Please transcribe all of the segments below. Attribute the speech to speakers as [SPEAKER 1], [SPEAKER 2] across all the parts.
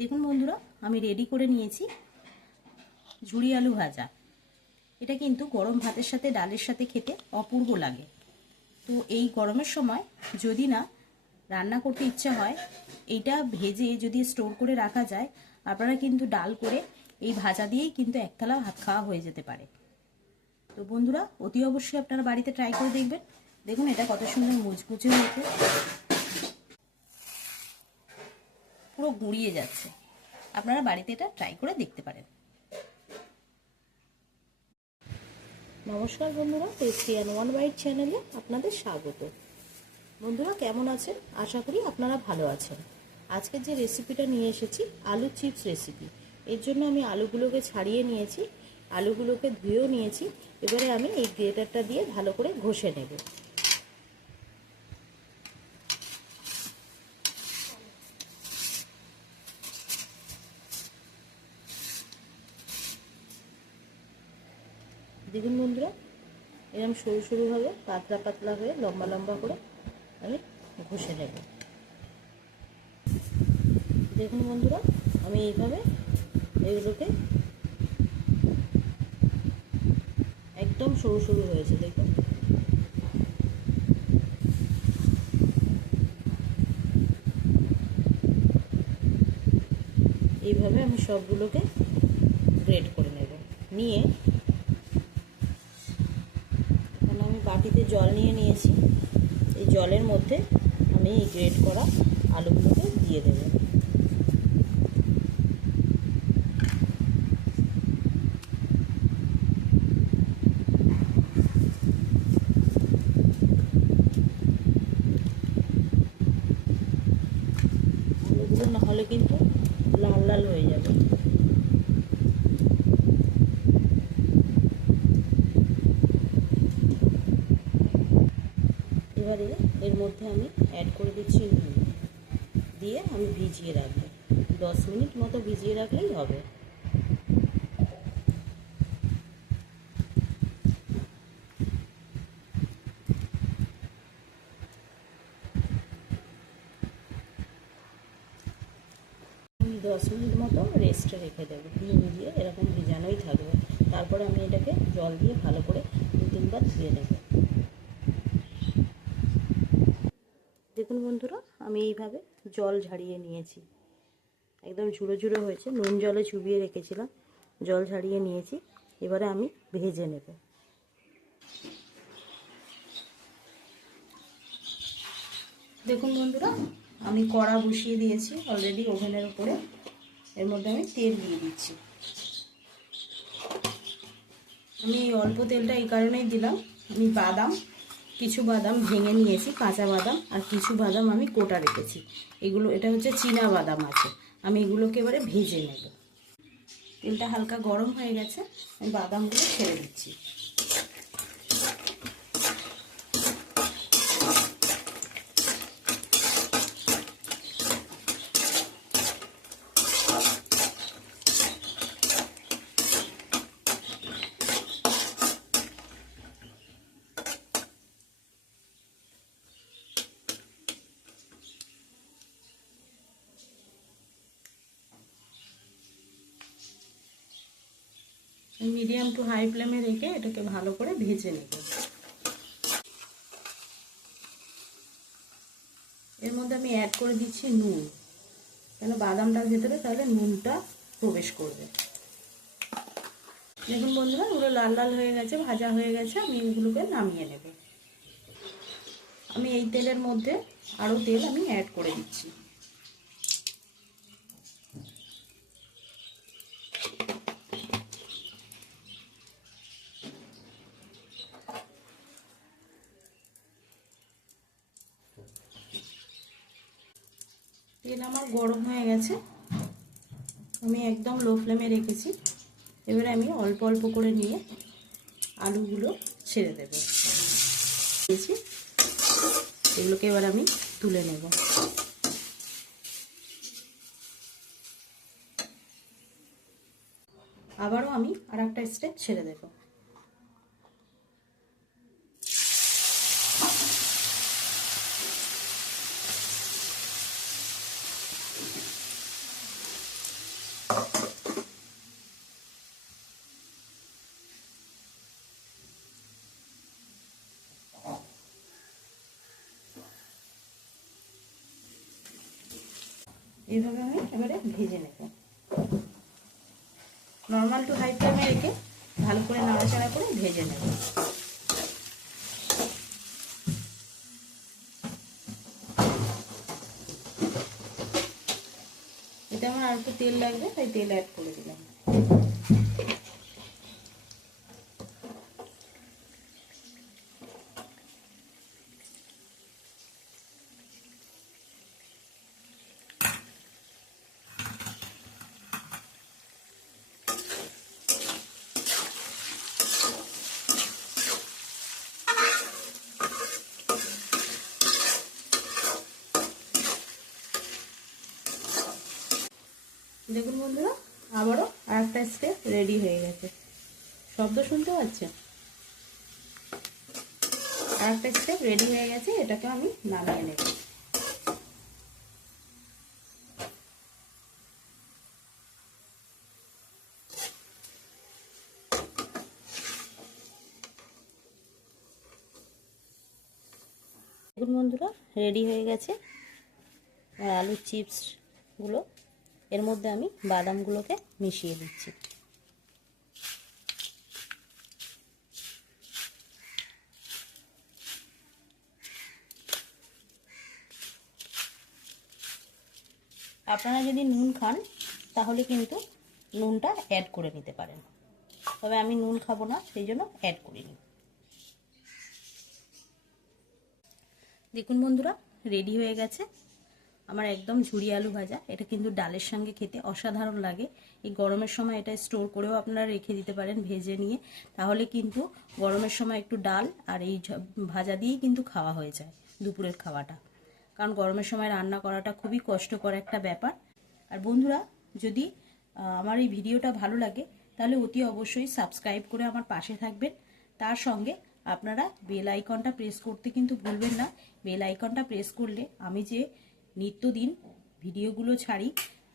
[SPEAKER 1] দেখুন বন্ধুরা, আমি রেডি করে নিয়েছি ঝুড়ি আলু ভাজা। এটা কিন্তু গরম ভাতের সাথে, ডালের সাথে খেতে অপূর্ব লাগে। তো এই গরমের সময় যদি না রান্না করতে ইচ্ছে হয় এইটা ভেজে যদি স্টোর করে রাখা যায়, আপনারা কিন্তু ডাল করে এই ভাজা দিয়েই কিন্তু একতলা ভাত খাওয়া হয়ে যেতে পারে। তো বন্ধুরা, অতি অবশ্যই আপনারা বাড়িতে ট্রাই করে দেখবেন। দেখুন এটা কত সুন্দর মুচমুচে হয়েছে। পুরো গুঁড়িয়ে যাচ্ছে। আপনারা বাড়িতে এটা ট্রাই করে দেখতে পারেন। নমস্কার বন্ধুরা টেস্টি অ্যান্ড ওয়ান বাইট চ্যানেলে আপনাদের স্বাগত। বন্ধুরা, কেমন আছেন? আশা করি আপনারা ভালো আছেন। আজকে যে রেসিপিটা নিয়ে এসেছি, আলু চিপস রেসিপি এর জন্য আমি আলুগুলোকে ছাড়িয়ে নিয়েছি, আলুগুলোকে ধুয়েও নিয়েছি। এবারে আমি এই গ্রেটারটা দিয়ে ভালো করে ঘষে নেব। দেখুন বন্ধুরা এরকম সরু সরুভাবে পাতলা পাতলা হয়ে, লম্বা লম্বা করে আমি ঘষে নেব। দেখুন বন্ধুরা, আমি এইভাবে এগুলোকে একদম সরু সরু হয়েছে, দেখুন। এইভাবে আমি সবগুলোকে গ্রেড করে নেব। নিয়ে এখানে আমি বাটিতে জল নিয়ে নিয়েছি। এই জলের মধ্যে আমি এই গ্রেড করা আলুগুলোকে দিয়ে দেবো আলুগুলো না হলে কিন্তু লাল লাল হয়ে যাবে এবারে এর মধ্যে আমি অ্যাড করে দিচ্ছি নুন। দিয়ে আমি ভিজিয়ে রাখব। দশ মিনিট মতো ভিজিয়ে রাখলেই হবে। দশ মিনিট মতো রেস্টে রেখে দেবো। ডিম দিয়ে এরকম ভিজানোই থাকবে। তারপরে আমি এটাকে জল দিয়ে ভালো করে দু তিনবার ধুয়ে নেব। দেখুন বন্ধুরা, আমি এইভাবে জল ঝাড়িয়ে নিয়েছি। একদম ঝুড়ো ঝুড়ো হয়েছে, নুন জলে চুবিয়ে রেখেছিলাম, জল ঝাড়িয়ে নিয়েছি, এবারে আমি ভেজে নেব। দেখুন বন্ধুরা, আমি কড়া বসিয়ে দিয়েছি অলরেডি ওভেনের উপরে, এর মধ্যে আমি তেল দিয়ে দিচ্ছি। আমি অল্প তেলটা এই কারণেই দিলাম, আমি বাদাম কিছু বাদাম ভেঙে নিয়েছি, কাঁচা বাদাম, আর কিছু বাদাম আমি কোটা রেখেছি। এগুলো, এটা হচ্ছে চীনা বাদাম আছে। আমি এগুলোকে এবারে ভেজে নেব। তেলটা হালকা গরম হয়ে গেছে, আমি বাদামগুলো ছেড়ে দিচ্ছি। মিডিয়াম টু হাই ফ্লেমে রেখে এটাকে ভালো করে ভেজে নেব। এর মধ্যে আমি অ্যাড করে দিচ্ছি নুন। কেন বাদামটার ভেতরে তাহলে নুনটা প্রবেশ করবে। দেখুন বন্ধুরা ওগুলো লাল লাল হয়ে গেছে, ভাজা হয়ে গেছে, আমি এগুলোকে নামিয়ে নেব। আমি এই তেলের মধ্যে আরও তেল আমি অ্যাড করে দিচ্ছি। তেল আমার গরম হয়ে গেছে। আমি একদম লো ফ্লেমে রেখেছি। এবারে আমি অল্প অল্প করে নিয়ে আলুগুলো ছেড়ে দেব। দিয়েছি। এগুলোকে এবার আমি তুলে নেব। আবারও আমি আর একটা স্টেপ ছেড়ে দেবো। এইভাবে আমি এবারে ভেজে নেব। নর্মাল টু হাই ফ্লেমে রেখে ভালো করে নাড়াচাড়া করে ভেজে নেব। এটা আমার আর একটু তেল লাগবে, তাই তেল অ্যাড করে দিলাম। দেখুন বন্ধুরা, আবারও আর একটা স্টেপ রেডি হয়ে গেছে। শব্দ শুনতে পাচ্ছেন? আর একটা স্টেপ রেডি হয়ে গেছে, এটাকে আমি নামিয়ে নেব। বন্ধুরা রেডি হয়ে গেছে। আলুর চিপসগুলো এর মধ্যে আমি বাদামগুলোকে মিশিয়ে দিচ্ছি। আপনারা যদি নুন খান, তাহলে কিন্তু নুনটা অ্যাড করে নিতে পারেন। তবে আমি নুন খাব না, সেই জন্য অ্যাড করিনি। দেখুন বন্ধুরা রেডি হয়ে গেছে। আমার একদম ঝুরি আলু ভাজা। এটা কিন্তু ডালের সঙ্গে খেতে অসাধারণ লাগে। এই গরমের সময় এটা স্টোর করেও আপনারা রেখে দিতে পারেন ভেজে নিয়ে। তাহলে কিন্তু গরমের সময় একটু ডাল আর এই ভাজা দিয়েই কিন্তু খাওয়া হয়ে যায় দুপুরের খাওয়াটা। কারণ গরমের সময় রান্না করাটা খুবই কষ্টকর একটা ব্যাপার। আর বন্ধুরা, যদি আমার এই ভিডিওটা ভালো লাগে, তাহলে অতি অবশ্যই সাবস্ক্রাইব করে আমার পাশে থাকবেন। তার সঙ্গে আপনারা বেল আইকনটা প্রেস করতে কিন্তু ভুলবেন না। বেল আইকনটা প্রেস করলে আমি যে নিত্যদিন ভিডিওগুলো ছাড়ি,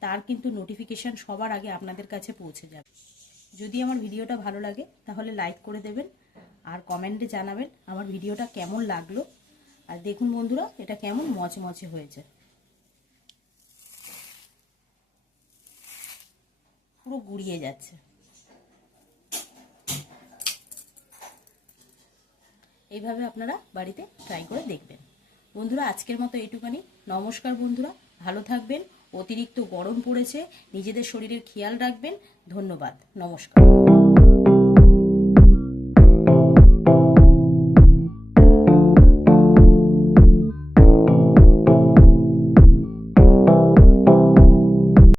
[SPEAKER 1] তার কিন্তু নোটিফিকেশান সবার আগে আপনাদের কাছে পৌঁছে যাবে। যদি আমার ভিডিওটা ভালো লাগে, তাহলে লাইক করে দেবেন আর কমেন্টে জানাবেন আমার ভিডিওটা কেমন লাগল। আর দেখুন বন্ধুরা, এটা কেমন মচমচে হয়েছে। পুরো গুড়িয়ে যাচ্ছে। এইভাবে আপনারা বাড়িতে ট্রাই করে দেখবেন। বন্ধুরা, আজকের মতো এইটুকানি নমস্কার বন্ধুরা, ভালো থাকবেন, অতিরিক্ত গরম পড়েছে, নিজেদের শরীরের খেয়াল রাখবেন, ধন্যবাদ, নমস্কার।